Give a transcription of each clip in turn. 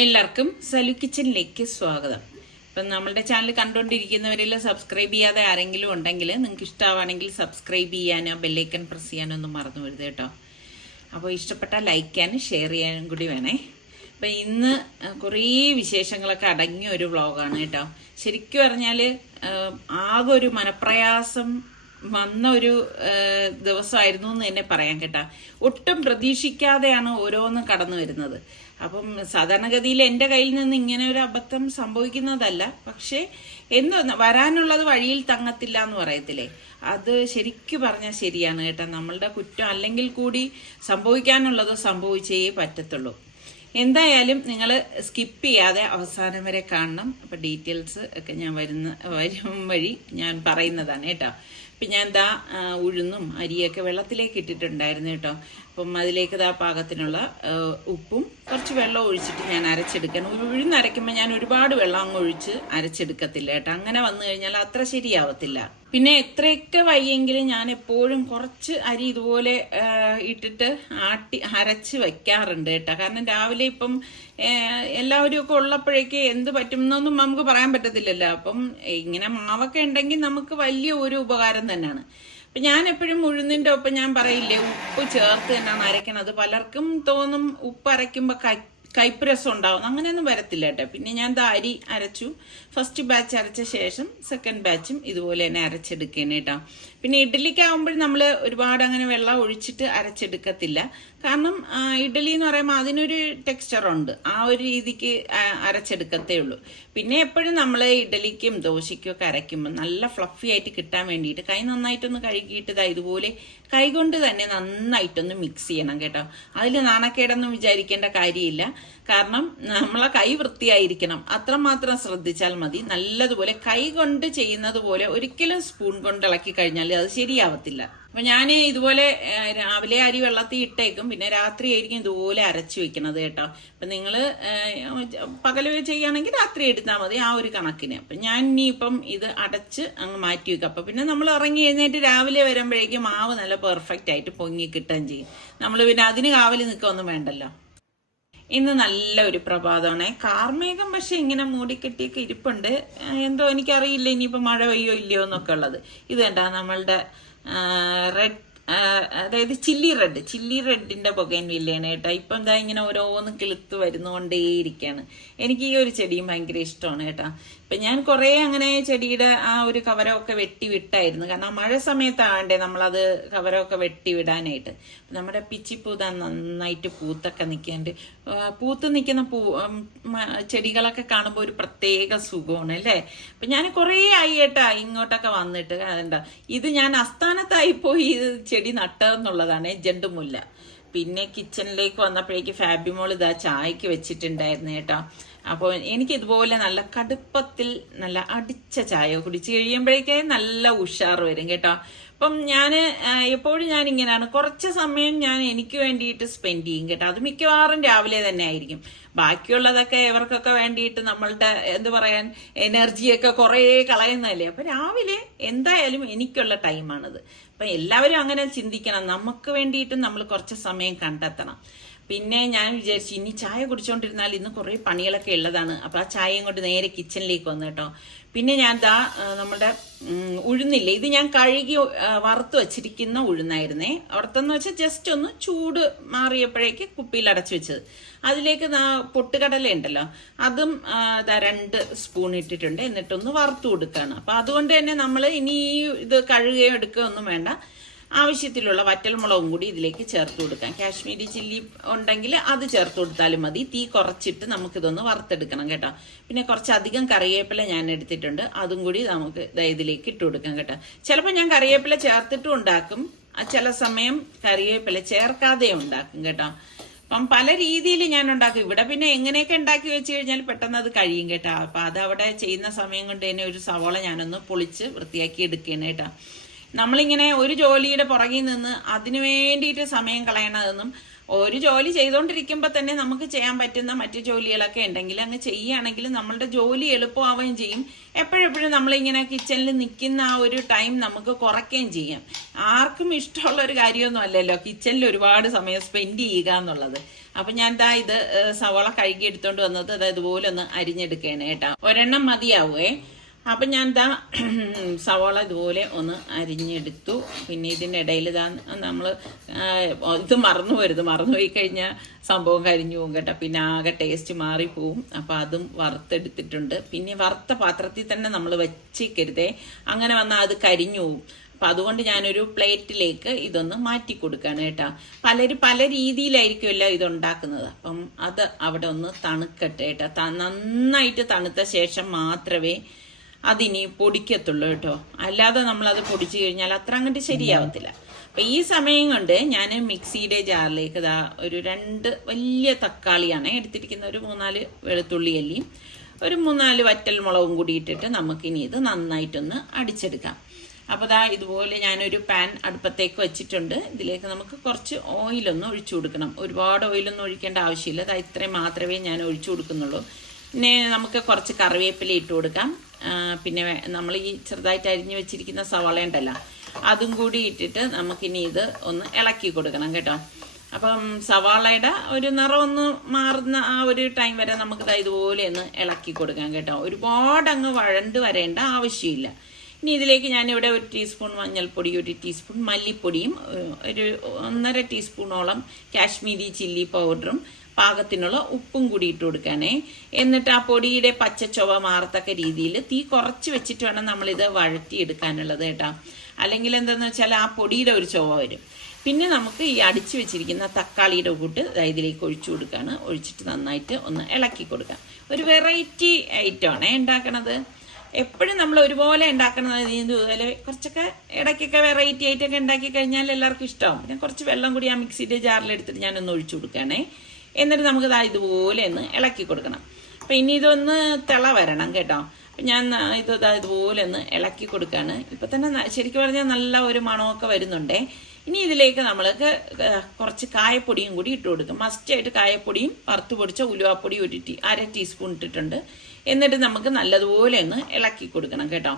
എല്ലാവർക്കും സലു കിച്ചണിലേക്ക് സ്വാഗതം. ഇപ്പം നമ്മളുടെ ചാനൽ കണ്ടുകൊണ്ടിരിക്കുന്നവരിൽ സബ്സ്ക്രൈബ് ചെയ്യാതെ ആരെങ്കിലും ഉണ്ടെങ്കിൽ നിങ്ങൾക്ക് ഇഷ്ടമാണെങ്കിൽ സബ്സ്ക്രൈബ് ചെയ്യാനോ ബെല്ലൈക്കൺ പ്രസ് ചെയ്യാനോ ഒന്നും മറന്നു വരുത് കേട്ടോ. അപ്പോൾ ഇഷ്ടപ്പെട്ടാൽ ലൈക്ക് ചെയ്യാനും ഷെയർ ചെയ്യാനും കൂടി വേണേ. അപ്പം ഇന്ന് കുറേ വിശേഷങ്ങളൊക്കെ അടങ്ങിയ ഒരു വ്ളോഗാണ് കേട്ടോ. ശരിക്കും പറഞ്ഞാൽ ആകെ ഒരു മനപ്രയാസം വന്ന ഒരു ദിവസമായിരുന്നു എന്ന് തന്നെ പറയാൻ കേട്ടാ. ഒട്ടും പ്രതീക്ഷിക്കാതെയാണ് ഓരോന്നും കടന്നു വരുന്നത്. അപ്പം സാധാരണഗതിയിൽ എൻ്റെ കയ്യിൽ നിന്ന് ഇങ്ങനെ ഒരു അബദ്ധം സംഭവിക്കുന്നതല്ല, പക്ഷേ എന്തോ വരാനുള്ളത് വഴിയിൽ തങ്ങത്തില്ല എന്ന് പറയത്തില്ലേ, അത് ശരിക്കു പറഞ്ഞാൽ ശരിയാണ് കേട്ടോ. നമ്മളുടെ കുറ്റം അല്ലെങ്കിൽ കൂടി സംഭവിക്കാനുള്ളത് സംഭവിച്ചേ പറ്റത്തുള്ളൂ. എന്തായാലും നിങ്ങൾ സ്കിപ്പ് ചെയ്യാതെ അവസാനം വരെ കാണണം. അപ്പം ഡീറ്റെയിൽസ് ഒക്കെ ഞാൻ വരും വഴി ഞാൻ പറയുന്നതാണ് കേട്ടോ. അപ്പം ഞാൻ ഉഴുന്നും അരിയൊക്കെ വെള്ളത്തിലേക്ക് ഇട്ടിട്ടുണ്ടായിരുന്നു കേട്ടോ. അപ്പം അതിലേക്ക് പാകത്തിനുള്ള ഉപ്പും കുറച്ച് വെള്ളം ഒഴിച്ചിട്ട് ഞാൻ അരച്ചെടുക്കണം. ഉഴുന്നരയ്ക്കുമ്പോൾ ഞാൻ ഒരുപാട് വെള്ളം അങ്ങ് ഒഴിച്ച് അരച്ചെടുക്കത്തില്ല കേട്ടോ. അങ്ങനെ വന്നു കഴിഞ്ഞാൽ അത്ര ശരിയാവത്തില്ല. പിന്നെ എത്രയൊക്കെ വയ്യെങ്കിലും ഞാൻ എപ്പോഴും കുറച്ച് അരി ഇതുപോലെ ഇട്ടിട്ട് അരച്ച് വയ്ക്കാറുണ്ട് കേട്ടോ. കാരണം രാവിലെ ഇപ്പം എല്ലാവരും ഒക്കെ ഉള്ളപ്പോഴേക്ക് എന്ത് പറ്റുമെന്നൊന്നും നമുക്ക് പറയാൻ പറ്റത്തില്ലല്ലോ. അപ്പം ഇങ്ങനെ മാവൊക്കെ ഉണ്ടെങ്കിൽ നമുക്ക് വലിയ ഒരു ഉപകാരം തന്നെയാണ്. അപ്പം ഞാൻ എപ്പോഴും ഉഴുന്നിൻ്റെ ഒപ്പം ഞാൻ പറയില്ലേ, ഉപ്പ് ചേർത്ത് തന്നെയാണ് അരയ്ക്കണത്. പലർക്കും തോന്നും ഉപ്പ് അരയ്ക്കുമ്പോൾ കയ്പ്പ് രസം ഉണ്ടാവും. അങ്ങനെയൊന്നും വരത്തില്ല കേട്ടോ. പിന്നെ ഞാൻ അരി അരച്ചു. ഫസ്റ്റ് ബാച്ച് അരച്ച ശേഷം സെക്കൻഡ് ബാച്ചും ഇതുപോലെ തന്നെ അരച്ചെടുക്കേനെ കേട്ടോ. പിന്നെ ഇഡ്ഡലിക്കാവുമ്പോൾ നമ്മൾ ഒരുപാട് അങ്ങനെ വെള്ളം ഒഴിച്ചിട്ട് അരച്ചെടുക്കത്തില്ല. കാരണം ഇഡ്ഡലി എന്ന് പറയുമ്പോൾ അതിനൊരു ടെക്സ്ചറുണ്ട്, ആ ഒരു രീതിക്ക് അരച്ചെടുക്കത്തേ ഉള്ളൂ. പിന്നെ എപ്പോഴും നമ്മൾ ഇഡ്ഡലിക്കും ദോശയ്ക്കും ഒക്കെ അരയ്ക്കുമ്പോൾ നല്ല ഫ്ലഫി ആയിട്ട് കിട്ടാൻ വേണ്ടിയിട്ട് കൈ നന്നായിട്ടൊന്ന് കഴുകിയിട്ട് ഇതുപോലെ കൈകൊണ്ട് തന്നെ നന്നായിട്ടൊന്ന് മിക്സ് ചെയ്യണം കേട്ടോ. അതിൽ നാണക്കേടൊന്നും വിചാരിക്കേണ്ട കാര്യമില്ല. കാരണം നമ്മളെ കൈ വൃത്തിയായിരിക്കണം, അത്രമാത്രം ശ്രദ്ധിച്ചാൽ മതി. നല്ലതുപോലെ കൈ കൊണ്ട് ചെയ്യുന്നത് പോലെ ഒരിക്കലും സ്പൂൺ കൊണ്ട് ഇളക്കി കഴിഞ്ഞാൽ അത് ശരിയാവത്തില്ല. അപ്പൊ ഞാൻ ഇതുപോലെ രാവിലെ അരി വെള്ളത്തിൽ ഇട്ടേക്കും, പിന്നെ രാത്രി ആയിരിക്കും ഇതുപോലെ അരച്ചു വെക്കണത് കേട്ടോ. അപ്പൊ നിങ്ങള് പകല് ചെയ്യുകയാണെങ്കിൽ രാത്രി എടുത്താൽ മതി, ആ ഒരു കണക്കിന്. അപ്പൊ ഞാൻ ഇനിയിപ്പം ഇത് അടച്ച് അങ്ങ് മാറ്റി വെക്കാം. അപ്പൊ പിന്നെ നമ്മൾ ഇറങ്ങി എഴുന്നേറ്റ് രാവിലെ വരുമ്പോഴേക്കും മാവ് നല്ല പെർഫെക്റ്റ് ആയിട്ട് പൊങ്ങി കിട്ടുകയും ചെയ്യും. നമ്മൾ പിന്നെ അതിന് കാവല് നിൽക്കൊന്നും വേണ്ടല്ലോ. ഇന്ന് നല്ല ഒരു പ്രഭാതമാണ്. കാർമേഘം പക്ഷെ ഇങ്ങനെ മൂടിക്കെട്ടിയൊക്കെ ഇരിപ്പുണ്ട്. എന്തോ എനിക്കറിയില്ല ഇനിയിപ്പോൾ മഴ പെയ്യോ ഇല്ലയോ എന്നൊക്കെ ഉള്ളത്. ഇത് കണ്ടാ നമ്മളുടെ റെഡ്, അതായത് ചില്ലി റെഡിന്റെ ബൊഗൈൻവില്ലയാണ് കേട്ടോ. ഇപ്പം എന്താ ഇങ്ങനെ ഓരോന്ന് കിളുത്ത് വരുന്നുകൊണ്ടേയിരിക്കുകയാണ്. എനിക്ക് ഈ ഒരു ചെടിയും ഭയങ്കര ഇഷ്ടമാണ് കേട്ടോ. ഇപ്പം ഞാൻ കുറേ അങ്ങനെ ചെടിയുടെ ആ ഒരു കവരമൊക്കെ വെട്ടി വിട്ടായിരുന്നു. കാരണം മഴ സമയത്താണ്ടേ നമ്മളത് കവരമൊക്കെ വെട്ടി വിടാനായിട്ട്. നമ്മുടെ പിച്ചിപ്പൂ നന്നായിട്ട് പൂത്തൊക്കെ നിൽക്കുന്നുണ്ട്. പൂത്ത് നിൽക്കുന്ന ചെടികളൊക്കെ കാണുമ്പോൾ ഒരു പ്രത്യേക സുഖമാണ് അല്ലേ. അപ്പം ഞാൻ കുറേ ആയി കേട്ടാ ഇങ്ങോട്ടൊക്കെ വന്നിട്ട്. അതുണ്ടോ, ഇത് ഞാൻ അസ്ഥാനത്തായി പോയി ചെടി നട്ടതെന്നുള്ളതാണ്, ജണ്ടുമുല്ല. പിന്നെ കിച്ചണിലേക്ക് വന്നപ്പോഴേക്ക് ഫാബിമോൾ ചായക്ക് വെച്ചിട്ടുണ്ടായിരുന്നു കേട്ടോ. അപ്പോൾ എനിക്ക് ഇതുപോലെ നല്ല കടുപ്പത്തിൽ നല്ല അടിച്ച ചായ കുടിച്ച് കഴിയുമ്പോഴേക്കേ നല്ല ഉഷാർ വരും കേട്ടോ. അപ്പം ഞാൻ എപ്പോഴും ഞാൻ ഇങ്ങനെയാണ്, കുറച്ച് സമയം ഞാൻ എനിക്ക് വേണ്ടിയിട്ട് സ്പെൻഡ് ചെയ്യും കേട്ടോ. അത് മിക്കവാറും രാവിലെ തന്നെ ആയിരിക്കും. ബാക്കിയുള്ളതൊക്കെ ഇവർക്കൊക്കെ വേണ്ടിയിട്ട് നമ്മളുടെ എന്ത് പറയാൻ എനർജിയൊക്കെ കുറേ കളയുന്നതല്ലേ. അപ്പം രാവിലെ എന്തായാലും എനിക്കുള്ള ടൈമാണിത്. അപ്പം എല്ലാവരും അങ്ങനെ ചിന്തിക്കണം, നമുക്ക് വേണ്ടിയിട്ട് നമ്മൾ കുറച്ച് സമയം കണ്ടെത്തണം. പിന്നെ ഞാൻ വിചാരിച്ചു ഇനി ചായ കുടിച്ചോണ്ടിരുന്നാൽ ഇന്ന് കുറേ പണികളൊക്കെ ഉള്ളതാണ്. അപ്പം ആ ചായയും കൊണ്ട് നേരെ കിച്ചണിലേക്ക് വന്നു കേട്ടോ. പിന്നെ ഞാൻ നമ്മുടെ ഉഴുന്നില്ലേ, ഇത് ഞാൻ കഴുകി വറുത്ത് വച്ചിരിക്കുന്ന ഉഴുന്നായിരുന്നേ. വറുത്തെന്ന് വെച്ചാൽ ജസ്റ്റ് ഒന്ന് ചൂട് മാറിയപ്പോഴേക്ക് കുപ്പിയിൽ അടച്ചു വെച്ചത്. അതിലേക്ക് പൊട്ടുകടല ഉണ്ടല്ലോ, അതും 2 സ്പൂൺ ഇട്ടിട്ടുണ്ട്. എന്നിട്ടൊന്ന് വറുത്ത് കൊടുക്കുകയാണ്. അപ്പം അതുകൊണ്ട് തന്നെ നമ്മൾ ഇനി ഇത് കഴുകുകയോ എടുക്കുകയോ ഒന്നും വേണ്ട. ആവശ്യത്തിലുള്ള വറ്റൽമുളകും കൂടി ഇതിലേക്ക് ചേർത്ത് കൊടുക്കാം. കാശ്മീരി ചില്ലി ഉണ്ടെങ്കിൽ അത് ചേർത്ത് കൊടുത്താലും മതി. തീ കുറച്ചിട്ട് നമുക്കിതൊന്ന് വറുത്തെടുക്കണം കേട്ടോ. പിന്നെ കുറച്ചധികം കറിവേപ്പില ഞാൻ എടുത്തിട്ടുണ്ട്, അതും കൂടി നമുക്ക് ഇതിലേക്ക് ഇട്ട് കൊടുക്കാം കേട്ടോ. ചിലപ്പോൾ ഞാൻ കറിവേപ്പില ചേർത്തിട്ടും ഉണ്ടാക്കും, ചില സമയം കറിവേപ്പില ചേർക്കാതെ ഉണ്ടാക്കും കേട്ടോ. അപ്പം പല രീതിയിൽ ഞാൻ ഉണ്ടാക്കും. ഇവിടെ പിന്നെ എങ്ങനെയൊക്കെ ഉണ്ടാക്കി വെച്ച് കഴിഞ്ഞാൽ പെട്ടെന്ന് അത് കഴിയും കേട്ടോ. അപ്പം അതവിടെ ചെയ്യുന്ന സമയം കൊണ്ട് തന്നെ ഒരു സവോള ഞാനൊന്ന് പൊളിച്ച് വൃത്തിയാക്കി എടുക്കുകയാണ് കേട്ടോ. നമ്മളിങ്ങനെ ഒരു ജോലിയുടെ പുറകിൽ നിന്ന് അതിനു വേണ്ടിയിട്ട് സമയം കളയണതെന്നും ഒരു ജോലി ചെയ്തുകൊണ്ടിരിക്കുമ്പോൾ തന്നെ നമുക്ക് ചെയ്യാൻ പറ്റുന്ന മറ്റു ജോലികളൊക്കെ ഉണ്ടെങ്കിൽ അങ്ങ് ചെയ്യുകയാണെങ്കിൽ നമ്മളുടെ ജോലി എളുപ്പമാവുകയും ചെയ്യും. എപ്പോഴെപ്പോഴും നമ്മളിങ്ങനെ കിച്ചണിൽ നിൽക്കുന്ന ആ ഒരു ടൈം നമുക്ക് കുറയ്ക്കുകയും ചെയ്യാം. ആർക്കും ഇഷ്ടമുള്ള ഒരു കാര്യമൊന്നും അല്ലല്ലോ കിച്ചണിൽ ഒരുപാട് സമയം സ്പെൻഡ് ചെയ്യുക എന്നുള്ളത്. അപ്പം ഞാൻ ഇത് സവാള കഴുകി എടുത്തോണ്ട് വന്നത് ഇതുപോലെ ഒന്ന് അരിഞ്ഞെടുക്കുകയാണ് കേട്ടോ. ഒരെണ്ണം മതിയാവുമേ. അപ്പം ഞാൻ സവാള ഇതുപോലെ ഒന്ന് അരിഞ്ഞെടുത്തു. പിന്നെ ഇതിൻ്റെ ഇടയിൽ നമ്മൾ ഇത് മറന്നുപോയി കഴിഞ്ഞാൽ സംഭവം കരിഞ്ഞു പോകും കേട്ടോ. പിന്നെ ആകെ ടേസ്റ്റ് മാറിപ്പോവും. അപ്പം അതും വറുത്തെടുത്തിട്ടുണ്ട്. പിന്നെ വറുത്ത പാത്രത്തിൽ തന്നെ നമ്മൾ വെച്ചേക്കരുതേ, അങ്ങനെ വന്നാൽ അത് കരിഞ്ഞു പോവും. അപ്പം അതുകൊണ്ട് ഞാനൊരു പ്ലേറ്റിലേക്ക് ഇതൊന്ന് മാറ്റി കൊടുക്കുകയാണ് കേട്ടോ. പലരും പല രീതിയിലായിരിക്കുമല്ലോ ഇതുണ്ടാക്കുന്നത്. അപ്പം അത് അവിടെ ഒന്ന് തണുക്കട്ടെ കേട്ടോ. നന്നായിട്ട് തണുത്ത ശേഷം മാത്രമേ അതിനി പൊടിക്കത്തുള്ളൂ കേട്ടോ. അല്ലാതെ നമ്മളത് പൊടിച്ചു കഴിഞ്ഞാൽ അത്ര അങ്ങോട്ട് ശരിയാവത്തില്ല. അപ്പം ഈ സമയം കൊണ്ട് ഞാൻ മിക്സിയുടെ ജാറിലേക്ക് ഒരു 2 വലിയ തക്കാളിയാണ് എടുത്തിരിക്കുന്നത്. ഒരു 3-4 വെളുത്തുള്ളി അല്ലിയും ഒരു 3-4 വറ്റൽ മുളകും കൂടി ഇട്ടിട്ട് നമുക്കിനി ഇത് നന്നായിട്ടൊന്ന് അടിച്ചെടുക്കാം. അപ്പോൾ ഇതുപോലെ ഞാനൊരു പാൻ അടുപ്പത്തേക്ക് വെച്ചിട്ടുണ്ട്. ഇതിലേക്ക് നമുക്ക് കുറച്ച് ഓയിലൊന്ന് ഒഴിച്ചു കൊടുക്കണം. ഒരുപാട് ഓയിലൊന്നും ഒഴിക്കേണ്ട ആവശ്യമില്ല. ഇത്രയും മാത്രമേ ഞാൻ ഒഴിച്ചു കൊടുക്കുന്നുള്ളൂ. പിന്നെ നമുക്ക് കുറച്ച് കറിവേപ്പില ഇട്ട് കൊടുക്കാം. പിന്നെ നമ്മൾ ഈ ചെറുതായിട്ട് അരിഞ്ഞു വെച്ചിരിക്കുന്ന സവാള ഉണ്ടല്ലോ, അതും കൂടി ഇട്ടിട്ട് നമുക്കിനി ഇത് ഒന്ന് ഇളക്കി കൊടുക്കണം കേട്ടോ. അപ്പം സവാളയുടെ ഒരു നിറം ഒന്ന് മാറുന്ന ആ ഒരു ടൈം വരെ നമുക്ക് ഇതുപോലെ ഒന്ന് ഇളക്കി കൊടുക്കാം കേട്ടോ. ഒരുപാട് അങ്ങ് വഴണ്ട് വരേണ്ട ആവശ്യമില്ല. ഇനി ഇതിലേക്ക് ഞാനിവിടെ 1 ടീസ്പൂൺ മഞ്ഞൾപ്പൊടി, 1 ടീസ്പൂൺ മല്ലിപ്പൊടിയും, ഒരു 1.5 ടീസ്പൂണോളം കാശ്മീരി ചില്ലി പൗഡറും പാകത്തിനുള്ള ഉപ്പും കൂടി ഇട്ട് കൊടുക്കാനേ. എന്നിട്ട് ആ പൊടിയുടെ പച്ചച്ചൊവ മാറത്തക്ക രീതിയിൽ തീ കുറച്ച് വെച്ചിട്ട് വേണം നമ്മളിത് വഴറ്റിയെടുക്കാനുള്ളത് കേട്ടോ. അല്ലെങ്കിൽ എന്താണെന്ന് വെച്ചാൽ ആ പൊടിയുടെ ഒരു ചൊവ വരും. പിന്നെ നമുക്ക് ഈ അടിച്ചു വെച്ചിരിക്കുന്ന തക്കാളിയുടെ കൂട്ട് ഇതിലേക്ക് ഒഴിച്ചു കൊടുക്കുകയാണ്. ഒഴിച്ചിട്ട് നന്നായിട്ട് ഒന്ന് ഇളക്കി കൊടുക്കാം. ഒരു വെറൈറ്റി ഐറ്റമാണേ ഉണ്ടാക്കണത്. എപ്പോഴും നമ്മൾ ഒരുപോലെ ഉണ്ടാക്കണത് ഇതുപോലെ കുറച്ചൊക്കെ ഇടയ്ക്കൊക്കെ വെറൈറ്റി ആയിട്ടൊക്കെ ഉണ്ടാക്കി കഴിഞ്ഞാൽ എല്ലാവർക്കും ഇഷ്ടമാവും. പിന്നെ കുറച്ച് വെള്ളം കൂടി ആ മിക്സിയുടെ ജാറിലെടുത്തിട്ട് ഞാനൊന്ന് ഒഴിച്ചു കൊടുക്കുകയാണേ. എന്നിട്ട് നമുക്ക് ഇതുപോലെ ഒന്ന് ഇളക്കി കൊടുക്കണം. അപ്പം ഇനി ഇതൊന്ന് തിള വരണം കേട്ടോ. അപ്പം ഞാൻ ഇതുപോലെ ഒന്ന് ഇളക്കി കൊടുക്കുകയാണ്. ഇപ്പം തന്നെ ശരിക്കും പറഞ്ഞാൽ നല്ല ഒരു മണമൊക്കെ വരുന്നുണ്ടേ. ഇനി ഇതിലേക്ക് നമ്മൾക്ക് കുറച്ച് കായപ്പൊടിയും കൂടി ഇട്ട് കൊടുക്കും. മസ്റ്റായിട്ട് കായപ്പൊടിയും വറുത്ത് പൊടിച്ച ഉലുവാപ്പൊടി 1 ടീസ്പൂൺ ഇട്ടിട്ടുണ്ട്. എന്നിട്ട് നമുക്ക് നല്ലതുപോലെ ഒന്ന് ഇളക്കി കൊടുക്കണം കേട്ടോ.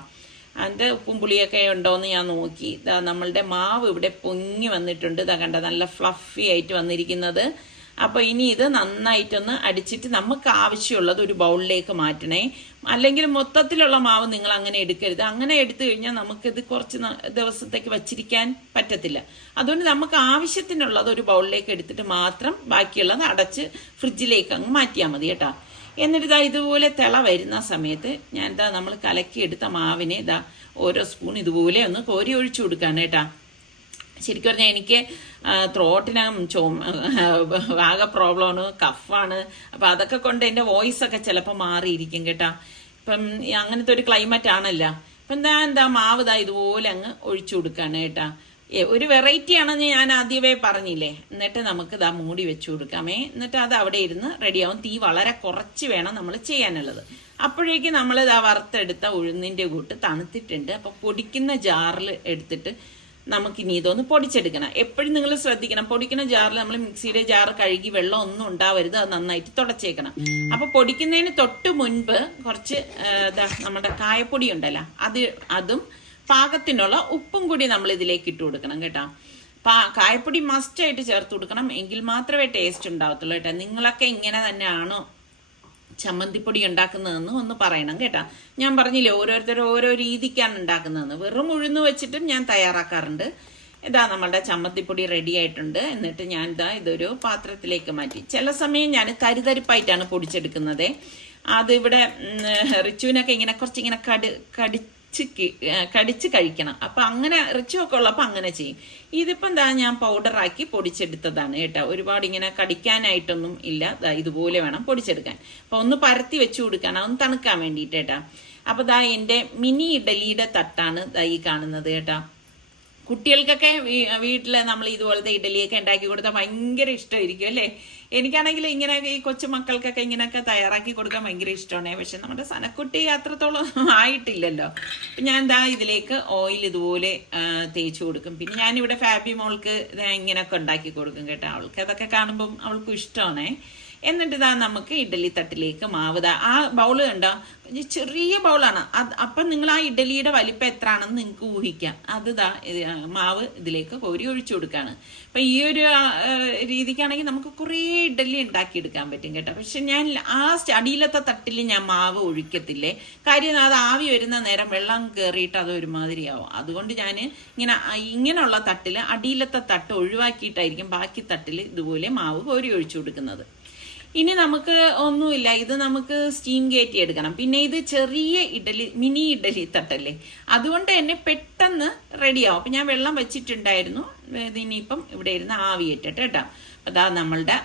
അതിൻ്റെ ഉപ്പും പുളിയൊക്കെ ഉണ്ടോയെന്ന് ഞാൻ നോക്കി. നമ്മളുടെ മാവ് ഇവിടെ പൊങ്ങി വന്നിട്ടുണ്ട്. കണ്ട നല്ല ഫ്ലഫി ആയിട്ട് വന്നിരിക്കുന്നത്. അപ്പോൾ ഇനി ഇത് നന്നായിട്ടൊന്ന് അടിച്ചിട്ട് നമുക്ക് ആവശ്യമുള്ളത് ഒരു ബൗളിലേക്ക് മാറ്റണേ. അല്ലെങ്കിൽ മൊത്തത്തിലുള്ള മാവ് നിങ്ങൾ അങ്ങനെ എടുക്കരുത്. അങ്ങനെ എടുത്തു കഴിഞ്ഞാൽ നമുക്കിത് കുറച്ച് ദിവസത്തേക്ക് വച്ചിരിക്കാൻ പറ്റത്തില്ല. അതുകൊണ്ട് നമുക്ക് ആവശ്യത്തിനുള്ളത് ഒരു ബൗളിലേക്ക് എടുത്തിട്ട് മാത്രം ബാക്കിയുള്ളത് അടച്ച് ഫ്രിഡ്ജിലേക്ക് അങ്ങ് മാറ്റിയാൽ മതി കേട്ടോ. എന്നിട്ട് ഇതുപോലെ തിള വരുന്ന സമയത്ത് ഞാൻ നമ്മൾ കലക്കിയെടുത്ത മാവിനെ ഓരോ സ്പൂൺ ഇതുപോലെ ഒന്ന് കോരി ഒഴിച്ചു കൊടുക്കുകയാണ് കേട്ടോ. ശരിക്കും പറഞ്ഞാൽ എനിക്ക് ത്രോട്ടിനകം ആകെ പ്രോബ്ലമാണ്, കഫാണ്. അപ്പം അതൊക്കെ കൊണ്ട് എൻ്റെ വോയിസൊക്കെ ചിലപ്പോൾ മാറിയിരിക്കും കേട്ടോ. ഇപ്പം അങ്ങനത്തെ ഒരു ക്ലൈമറ്റ് ആണല്ലോ. അപ്പം എന്താ മാവ് ഇതുപോലെ അങ്ങ് ഒഴിച്ചു കൊടുക്കുകയാണ് കേട്ടോ. ഒരു വെറൈറ്റി ആണെന്ന് ഞാൻ ആദ്യമേ പറഞ്ഞില്ലേ. എന്നിട്ട് നമുക്ക് മൂടി വെച്ചു കൊടുക്കാമേ. എന്നിട്ട് അത് അവിടെ ഇരുന്ന് റെഡിയാവും. തീ വളരെ കുറച്ച് വേണം നമ്മൾ ചെയ്യാനുള്ളത്. അപ്പോഴേക്കും നമ്മൾ വറുത്തെടുത്ത ഉഴുന്നിൻ്റെ കൂട്ട് തണുത്തിട്ടുണ്ട്. അപ്പോൾ പൊടിക്കുന്ന ജാറിൽ എടുത്തിട്ട് നമുക്കിനി ഇതൊന്ന് പൊടിച്ചെടുക്കണം. എപ്പോഴും നിങ്ങൾ ശ്രദ്ധിക്കണം, പൊടിക്കുന്ന ജാറിൽ നമ്മൾ മിക്സിയുടെ ജാറ് കഴുകി വെള്ളം ഒന്നും ഉണ്ടാവരുത്. അത് നന്നായിട്ട് തുടച്ചേക്കണം. അപ്പൊ പൊടിക്കുന്നതിന് തൊട്ട് മുൻപ് കുറച്ച് നമ്മുടെ കായപ്പൊടി ഉണ്ടല്ലോ, അതും പാകത്തിനുള്ള ഉപ്പും കൂടി നമ്മൾ ഇതിലേക്ക് ഇട്ട് കൊടുക്കണം കേട്ടോ. കായപ്പൊടി മസ്റ്റായിട്ട് ചേർത്ത് കൊടുക്കണം. എങ്കിൽ മാത്രമേ ടേസ്റ്റ് ഉണ്ടാവത്തുള്ളൂ കേട്ടോ. നിങ്ങളൊക്കെ ഇങ്ങനെ തന്നെയാണോ ചമ്മന്തിപ്പൊടി ഉണ്ടാക്കുന്നതെന്ന് ഒന്ന് പറയണം കേട്ടോ. ഞാൻ പറഞ്ഞില്ലേ ഓരോരുത്തരും ഓരോ രീതിക്കാണ് ഉണ്ടാക്കുന്നതെന്ന്. വെറും ഉഴുന്ന് വെച്ചിട്ടും ഞാൻ തയ്യാറാക്കാറുണ്ട്. നമ്മളുടെ ചമ്മന്തിപ്പൊടി റെഡി ആയിട്ടുണ്ട്. എന്നിട്ട് ഞാൻ ഇതൊരു പാത്രത്തിലേക്ക് മാറ്റി. ചില സമയം ഞാൻ തരിതരിപ്പായിട്ടാണ് പൊടിച്ചെടുക്കുന്നത്. അതിവിടെ റിച്ചുവിനൊക്കെ ഇങ്ങനെ കുറച്ചിങ്ങനെ കടിച്ച് കഴിക്കണം. അപ്പം അങ്ങനെ റിച്ചുവൊക്കെ ഉള്ളപ്പോൾ അങ്ങനെ ചെയ്യും. ഇതിപ്പം ഞാൻ പൗഡറാക്കി പൊടിച്ചെടുത്തതാണ് കേട്ടോ. ഒരുപാട് ഇങ്ങനെ കടിക്കാനായിട്ടൊന്നും ഇല്ല. ഇതുപോലെ വേണം പൊടിച്ചെടുക്കാൻ. അപ്പം ഒന്ന് പരത്തി വെച്ച് കൊടുക്കണം, ഒന്ന് തണുക്കാൻ വേണ്ടിയിട്ട് കേട്ടോ. അപ്പോൾ എൻ്റെ മിനി ഇഡലിയുടെ തട്ടാണ് ഈ കാണുന്നത് കേട്ടോ. കുട്ടികൾക്കൊക്കെ വീട്ടിൽ നമ്മൾ ഇതുപോലത്തെ ഇഡലിയൊക്കെ ഉണ്ടാക്കി കൊടുത്താൽ ഭയങ്കര ഇഷ്ടമായിരിക്കും അല്ലേ. എനിക്കാണെങ്കിൽ ഇങ്ങനെ ഈ കൊച്ചുമക്കൾക്കൊക്കെ ഇങ്ങനെയൊക്കെ തയ്യാറാക്കി കൊടുക്കാൻ ഭയങ്കര ഇഷ്ടമാണ്. പക്ഷെ നമ്മുടെ സനക്കുട്ടി അത്രത്തോളം ആയിട്ടില്ലല്ലോ. അപ്പം ഞാൻ എന്താ ഇതിലേക്ക് ഓയിൽ ഇതുപോലെ തേച്ച് കൊടുക്കും. പിന്നെ ഞാനിവിടെ ഫാബി മോൾക്ക് ഇങ്ങനെയൊക്കെ ഉണ്ടാക്കി കൊടുക്കും കേട്ടോ. അവൾക്ക് അതൊക്കെ കാണുമ്പം അവൾക്കും ഇഷ്ടമാണേ. എന്നിട്ട് ഇതാ നമുക്ക് ഇഡലി തട്ടിലേക്ക് മാവ് ആ ബൗള് കണ്ടോ, ചെറിയ ബൗളാണ്. അപ്പം നിങ്ങൾ ആ ഇഡലിയുടെ വലിപ്പം എത്ര ആണെന്ന് നിങ്ങൾക്ക് ഊഹിക്കാം. അത് മാവ് ഇതിലേക്ക് കോരി ഒഴിച്ചു കൊടുക്കുകയാണ്. അപ്പം ഈ ഒരു രീതിക്കാണെങ്കിൽ നമുക്ക് കുറേ ഇഡലി ഉണ്ടാക്കിയെടുക്കാൻ പറ്റും കേട്ടോ. പക്ഷെ ഞാൻ ആ അടിയിലത്തെ തട്ടിൽ ഞാൻ മാവ് ഒഴിക്കത്തില്ലേ. കാര്യം അത് ആവി വരുന്ന നേരം വെള്ളം കയറിയിട്ട് അത് ഒരുമാതിരിയാവും. അതുകൊണ്ട് ഞാൻ ഇങ്ങനെയുള്ള തട്ടിൽ അടിയിലത്തെ തട്ട് ഒഴിവാക്കിയിട്ടായിരിക്കും ബാക്കി തട്ടിൽ ഇതുപോലെ മാവ് കോരി ഒഴിച്ചു കൊടുക്കുന്നത്. ഇനി നമുക്ക് ഒന്നുമില്ല, ഇത് നമുക്ക് സ്റ്റീം കയറ്റി എടുക്കണം. പിന്നെ ഇത് ചെറിയ മിനി ഇഡലി തട്ടല്ലേ, അതുകൊണ്ട് തന്നെ പെട്ടെന്ന് റെഡിയാവും. അപ്പം ഞാൻ വെള്ളം വെച്ചിട്ടുണ്ടായിരുന്നു. ഇതിനിപ്പം ഇവിടെ ഇരുന്ന് ആവി ഇട്ടിട്ട് കേട്ടോ. അതാ നമ്മളുടെ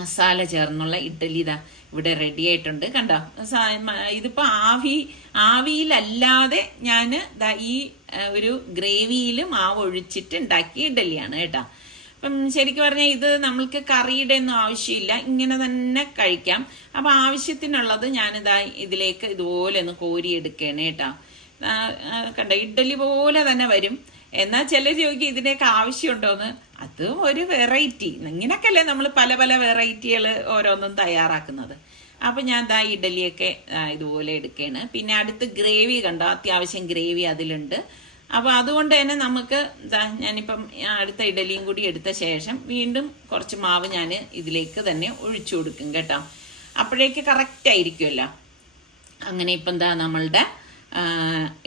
മസാല ചേർന്നുള്ള ഇഡലി ഇവിടെ റെഡി ആയിട്ടുണ്ട് കണ്ടോ. ഇതിപ്പോൾ ആവിയിലല്ലാതെ ഞാൻ ഈ ഒരു ഗ്രേവിയിൽ മാവ് ഒഴിച്ചിട്ട് ഉണ്ടാക്കിയ ഇഡലിയാണ് കേട്ടോ. അപ്പം ശരിക്കും പറഞ്ഞാൽ ഇത് നമ്മൾക്ക് കറിയുടെ ഒന്നും ആവശ്യമില്ല, ഇങ്ങനെ തന്നെ കഴിക്കാം. അപ്പം ആവശ്യത്തിനുള്ളത് ഞാനിതാ ഇതിലേക്ക് ഇതുപോലെ ഒന്ന് കോരിയെടുക്കുകയാണ് കേട്ടോ. കണ്ടോ, ഇഡ്ഡലി പോലെ തന്നെ വരും. എന്നാൽ ചില ചോദിക്കും ഇതിനൊക്കെ ആവശ്യമുണ്ടോയെന്ന്. അതും ഒരു വെറൈറ്റി. ഇങ്ങനെയൊക്കെയല്ലേ നമ്മൾ പല പല വെറൈറ്റികൾ ഓരോന്നും തയ്യാറാക്കുന്നത്. അപ്പം ഞാൻ ഇഡലിയൊക്കെ ഇതുപോലെ എടുക്കുകയാണ്. പിന്നെ അടുത്ത് ഗ്രേവി കണ്ടോ, അത്യാവശ്യം ഗ്രേവി അതിലുണ്ട്. അപ്പോൾ അതുകൊണ്ട് തന്നെ നമുക്ക് ഞാനിപ്പം അടുത്ത ഇഡലിയും കൂടി എടുത്ത ശേഷം വീണ്ടും കുറച്ച് മാവ് ഞാൻ ഇതിലേക്ക് തന്നെ ഒഴിച്ചു കൊടുക്കും കേട്ടോ. അപ്പോഴേക്ക് കറക്റ്റ് ആയിരിക്കുമല്ലോ. അങ്ങനെ ഇപ്പം നമ്മളുടെ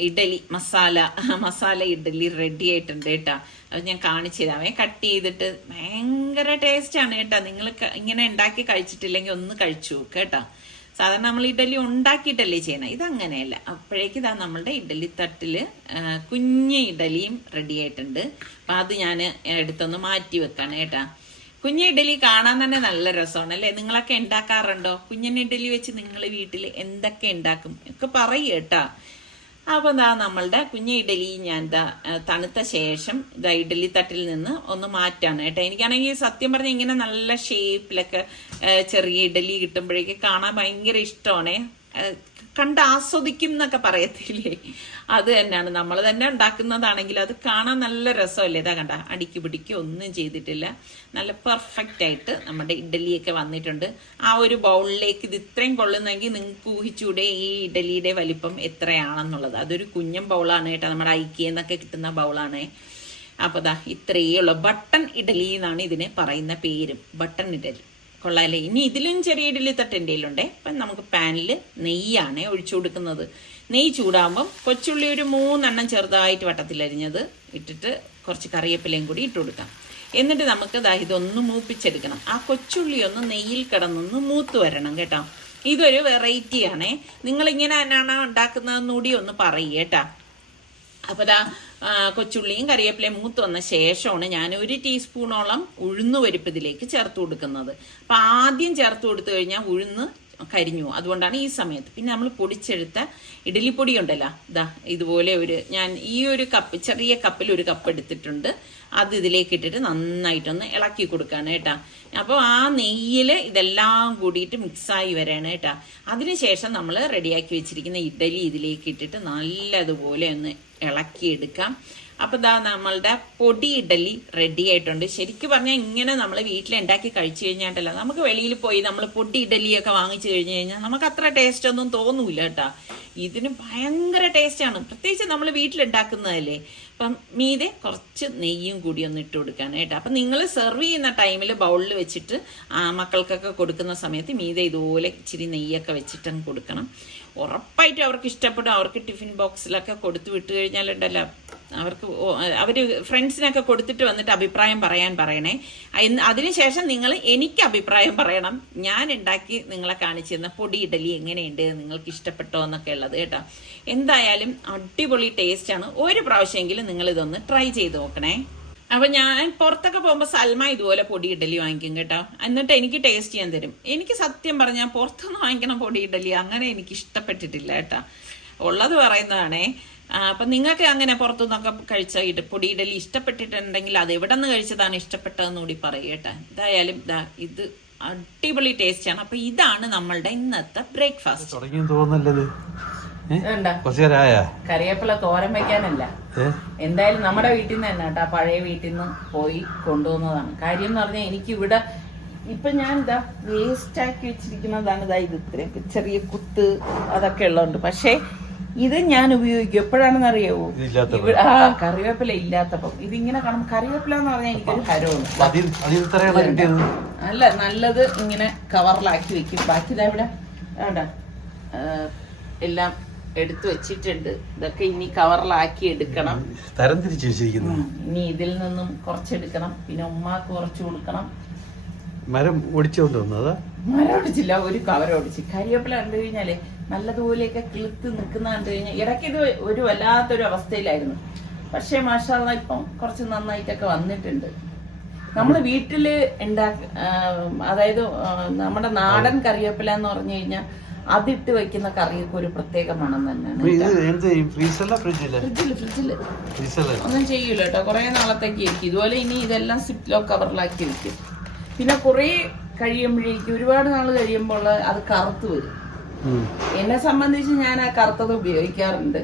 ഇഡലി മസാല ഇഡലി റെഡി ആയിട്ടുണ്ട് കേട്ടോ. അത് ഞാൻ കാണിച്ചു തരാമേ. കട്ട് ചെയ്തിട്ട് ഭയങ്കര ടേസ്റ്റാണ് കേട്ടോ. നിങ്ങൾ ഇങ്ങനെ ഉണ്ടാക്കി കഴിച്ചിട്ടില്ലെങ്കിൽ ഒന്ന് കഴിച്ചു നോക്കുക കേട്ടോ. സാധാരണ നമ്മൾ ഇഡലി ഉണ്ടാക്കിയിട്ടല്ലേ ചെയ്യണം, ഇതങ്ങനെയല്ല. അപ്പോഴേക്ക് നമ്മളുടെ ഇഡലി തട്ടിൽ കുഞ്ഞ് ഇഡലിയും റെഡി ആയിട്ടുണ്ട്. അപ്പം അത് ഞാൻ എടുത്തൊന്ന് മാറ്റി വെക്കാണ് കേട്ടാ. കുഞ്ഞ് ഇഡലി കാണാൻ തന്നെ നല്ല രസമാണ് അല്ലേ. നിങ്ങളൊക്കെ ഉണ്ടാക്കാറുണ്ടോ? കുഞ്ഞൻ ഇഡലി വെച്ച് നിങ്ങൾ വീട്ടിൽ എന്തൊക്കെ ഉണ്ടാക്കും ഒക്കെ പറയൂ കേട്ടാ. അപ്പം നമ്മളുടെ കുഞ്ഞ് ഇഡലി ഞാൻ തണുത്ത ശേഷം ഇഡലി തട്ടിൽ നിന്ന് ഒന്ന് മാറ്റാണ് കേട്ടോ. എനിക്കാണെങ്കിൽ സത്യം പറഞ്ഞാൽ ഇങ്ങനെ നല്ല ഷേപ്പിലൊക്കെ ചെറിയ ഇഡലി കിട്ടുമ്പോഴേക്ക് കാണാൻ ഭയങ്കര ഇഷ്ടമാണേ. കണ്ട് ആസ്വദിക്കും എന്നൊക്കെ പറയത്തില്ലേ, അത് തന്നെയാണ്. നമ്മൾ തന്നെ ഉണ്ടാക്കുന്നതാണെങ്കിൽ അത് കാണാൻ നല്ല രസമല്ലേ. ഇതാ കണ്ട, അടിക്ക് പിടിക്കുക ഒന്നും ചെയ്തിട്ടില്ല. നല്ല പെർഫെക്റ്റ് ആയിട്ട് നമ്മുടെ ഇഡലിയൊക്കെ വന്നിട്ടുണ്ട്. ആ ഒരു ബൗളിലേക്ക് ഇത് ഇത്രയും കൊള്ളുന്നെങ്കിൽ നിങ്ങൾക്ക് ഊഹിച്ചൂടെ ഈ ഇഡലിയുടെ വലിപ്പം എത്രയാണെന്നുള്ളത്. അതൊരു കുഞ്ഞൻ ബൗളാണ് കേട്ടോ, നമ്മുടെ ഐക്യെന്നൊക്കെ കിട്ടുന്ന ബൗളാണ്. അപ്പോൾ ഇത്രയേ ഉള്ളൂ. ബട്ടൺ ഇഡലി എന്നാണ് ഇതിന് പറയുന്ന പേരും, ബട്ടൺ ഇഡലി. കൊള്ളാല്ലേ. ഇനി ഇതിലും ചെറിയ ഇഡലി തട്ട് എൻ്റെ കയ്യിലുണ്ട്. അപ്പം നമുക്ക് പാനിൽ നെയ്യാണ് ഒഴിച്ചു കൊടുക്കുന്നത്. നെയ്യ് ചൂടാകുമ്പം കൊച്ചുള്ളി ഒരു 3 എണ്ണം ചെറുതായിട്ട് വട്ടത്തിലരിഞ്ഞത് ഇട്ടിട്ട് കുറച്ച് കറിവേപ്പിലയും കൂടി ഇട്ട് കൊടുക്കാം. എന്നിട്ട് നമുക്ക് ഇതൊന്ന് മൂപ്പിച്ചെടുക്കണം. ആ കൊച്ചുള്ളി ഒന്ന് നെയ്യിൽ കിടന്നൊന്ന് മൂത്ത് വരണം കേട്ടോ. ഇതൊരു വെറൈറ്റിയാണേ. നിങ്ങളിങ്ങനെ തന്നെയാണോ ഉണ്ടാക്കുന്നതെന്നുകൂടി ഒന്ന് പറയുക കേട്ടോ. അപ്പോൾ കൊച്ചുള്ളിയും കറിവേപ്പിലയും മൂത്ത് വന്ന ശേഷമാണ് ഞാൻ 1 ടീസ്പൂണോളം ഉഴുന്ന് പരിപ്പ് ഇതിലേക്ക് ചേർത്ത് കൊടുക്കുന്നത്. അപ്പം ആദ്യം ചേർത്ത് കൊടുത്തു കഴിഞ്ഞാൽ ഉഴുന്ന് കരിഞ്ഞു. അതുകൊണ്ടാണ് ഈ സമയത്ത്. പിന്നെ നമ്മൾ പൊടിച്ചെടുത്ത ഇഡലിപ്പൊടി ഉണ്ടല്ലോ, ഇതുപോലെ ഞാൻ ഈ ഒരു കപ്പ്, ചെറിയ കപ്പിൽ 1 കപ്പ് എടുത്തിട്ടുണ്ട്. അത് ഇതിലേക്ക് ഇട്ടിട്ട് നന്നായിട്ടൊന്ന് ഇളക്കി കൊടുക്കുകയാണ് കേട്ടോ. അപ്പോൾ ആ നെയ്യിൽ ഇതെല്ലാം കൂടിയിട്ട് മിക്സായി വരാണ് കേട്ടോ. അതിനുശേഷം നമ്മൾ റെഡിയാക്കി വെച്ചിരിക്കുന്ന ഇഡലി ഇതിലേക്ക് ഇട്ടിട്ട് നല്ലതുപോലെ ഒന്ന് ഇളക്കിയെടുക്കാം. അപ്പോൾ നമ്മളുടെ പൊടി ഇഡലി റെഡി ആയിട്ടുണ്ട്. ശരിക്കും പറഞ്ഞാൽ ഇങ്ങനെ നമ്മൾ വീട്ടിലുണ്ടാക്കി കഴിച്ചു കഴിഞ്ഞാട്ടല്ല, നമുക്ക് വെളിയിൽ പോയി നമ്മൾ പൊടി ഇഡലിയൊക്കെ വാങ്ങിച്ചു കഴിഞ്ഞു കഴിഞ്ഞാൽ നമുക്ക് അത്ര ടേസ്റ്റ് ഒന്നും തോന്നൂല കേട്ടോ. ഇതിന് ഭയങ്കര ടേസ്റ്റാണ്, പ്രത്യേകിച്ച് നമ്മൾ വീട്ടിലുണ്ടാക്കുന്നതല്ലേ. അപ്പം മീതെ കുറച്ച് നെയ്യും കൂടി ഒന്ന് ഇട്ട് കൊടുക്കുകയാണ് കേട്ടോ. അപ്പം നിങ്ങൾ സെർവ് ചെയ്യുന്ന ടൈമിൽ ബൗളിൽ വെച്ചിട്ട് മക്കൾക്കൊക്കെ കൊടുക്കുന്ന സമയത്ത് മീതെ ഇതുപോലെ ഇച്ചിരി നെയ്യൊക്കെ വെച്ചിട്ടങ്ങ് കൊടുക്കണം. ഉറപ്പായിട്ടും അവർക്ക് ഇഷ്ടപ്പെടും. അവർക്ക് ടിഫിൻ ബോക്സിലൊക്കെ കൊടുത്തു വിട്ട് കഴിഞ്ഞാലുണ്ടല്ലോ, അവർ ഫ്രണ്ട്സിനൊക്കെ കൊടുത്തിട്ട് വന്നിട്ട് അഭിപ്രായം പറയണേ. അതിനുശേഷം നിങ്ങൾ എനിക്ക് അഭിപ്രായം പറയണം. ഞാൻ ഉണ്ടാക്കി നിങ്ങളെ കാണിച്ചു തന്ന പൊടി ഇഡലി എങ്ങനെയുണ്ട്, നിങ്ങൾക്ക് ഇഷ്ടപ്പെട്ടോ എന്നൊക്കെ ഉള്ളത് കേട്ടോ. എന്തായാലും അടിപൊളി ടേസ്റ്റാണ്. ഒരു പ്രാവശ്യമെങ്കിലും നിങ്ങൾ ഇതൊന്ന് ട്രൈ ചെയ്ത് നോക്കണേ. അപ്പം ഞാൻ പുറത്തൊക്കെ പോകുമ്പോൾ സൽമ ഇതുപോലെ പൊടി ഇഡലി വാങ്ങിക്കും കേട്ടോ. എന്നിട്ട് എനിക്ക് ടേസ്റ്റ് ചെയ്യാൻ തരും. എനിക്ക് സത്യം പറഞ്ഞാൽ പുറത്തുനിന്ന് വാങ്ങിക്കണം പൊടി ഇഡലി അങ്ങനെ എനിക്ക് ഇഷ്ടപ്പെട്ടിട്ടില്ല കേട്ടോ. ഉള്ളത് പറയുന്നതാണേ. അപ്പം നിങ്ങൾക്ക് അങ്ങനെ പുറത്തുനിന്നൊക്കെ കഴിച്ച പൊടി ഇഡലി ഇഷ്ടപ്പെട്ടിട്ടുണ്ടെങ്കിൽ അത് എവിടെ നിന്ന് കഴിച്ചതാണ് ഇഷ്ടപ്പെട്ടതെന്ന് കൂടി പറയട്ടെ. എന്തായാലും ഇത് അടിപൊളി ടേസ്റ്റാണ്. അപ്പം ഇതാണ് നമ്മളുടെ ഇന്നത്തെ ബ്രേക്ക്ഫാസ്റ്റ്. കറിവേപ്പില തോരൻ വെക്കാനല്ല, എന്തായാലും നമ്മുടെ വീട്ടിൽ നിന്ന് തന്നെ കേട്ടോ, പഴയ വീട്ടിൽ നിന്ന് പോയി കൊണ്ടുവന്നതാണ്. കാര്യം എന്ന് പറഞ്ഞാൽ എനിക്ക് ഇവിടെ ഇപ്പൊ ഞാൻ വേസ്റ്റ് ആക്കി വെച്ചിരിക്കുന്നതാണ് ഇത് ഇത്രയും ചെറിയ കുത്ത് അതൊക്കെ ഉള്ളതുണ്ട്. പക്ഷെ ഇത് ഞാൻ ഉപയോഗിക്കും എപ്പോഴാണെന്ന് അറിയാവോ, കറിവേപ്പില ഇല്ലാത്തപ്പം. ഇതിങ്ങനെ കാണും, കറിവേപ്പില എന്ന് പറഞ്ഞാൽ എനിക്കൊരു ഹരമാണ്. അല്ല, നല്ലത് ഇങ്ങനെ കവറിലാക്കി വെക്കും. ബാക്കി ഇവിടെ വേണ്ട എല്ലാം എടുത്തു വെച്ചിട്ടുണ്ട്. ഇതൊക്കെ ഇനി കവറിലാക്കി എടുക്കണം, തരം തിരിച്ചു വെച്ചിരിക്കുന്നു. ഇനി ഇതിൽ നിന്നും കുറച്ചെടുക്കണം, പിന്നെ ഉമ്മാക്ക് കുറച്ച് കൊടുക്കണം. മരം ഒടിച്ചോണ്ട് വന്നതാ? മരം ഒടിച്ചില്ല, ഒരു കവർ ഒടിച്ച്. കരിവേപ്പില കണ്ടു കഴിഞ്ഞാലേ നല്ലതുപോലെയൊക്കെ കിളുത്ത് നിൽക്കുന്ന കണ്ടു കഴിഞ്ഞാൽ ഇടയ്ക്ക് ഇത് ഒരു വല്ലാത്തൊരു അവസ്ഥയിലായിരുന്നു. പക്ഷെ മാഷാ അല്ലാഹ് ഇപ്പം കുറച്ച് നന്നായിട്ടൊക്കെ വന്നിട്ടുണ്ട്. നമ്മൾ വീട്ടില് അതായത് നമ്മുടെ നാടൻ കറിവേപ്പില എന്ന് പറഞ്ഞു കഴിഞ്ഞാൽ അതിട്ട് വെക്കുന്ന കറിയൊക്കെ ഒരു പ്രത്യേക മണം തന്നെയാണ്. ഫ്രിഡ്ജില് ഒന്നും ചെയ്യൂല കേട്ടോ, കുറെ നാളത്തേക്ക് ഇരിക്കും. ഇതുപോലെ ഇനി ഇതെല്ലാം സിപ്ലോ കവറിലാക്കി വെക്കും. പിന്നെ കുറെ കഴിയുമ്പോഴേക്കും ഒരുപാട് നാൾ കഴിയുമ്പോൾ അത് കറുത്ത് വരും. എന്നെ സംബന്ധിച്ച് ഞാൻ ആ കറുത്തത് ഉപയോഗിക്കാറുണ്ട്.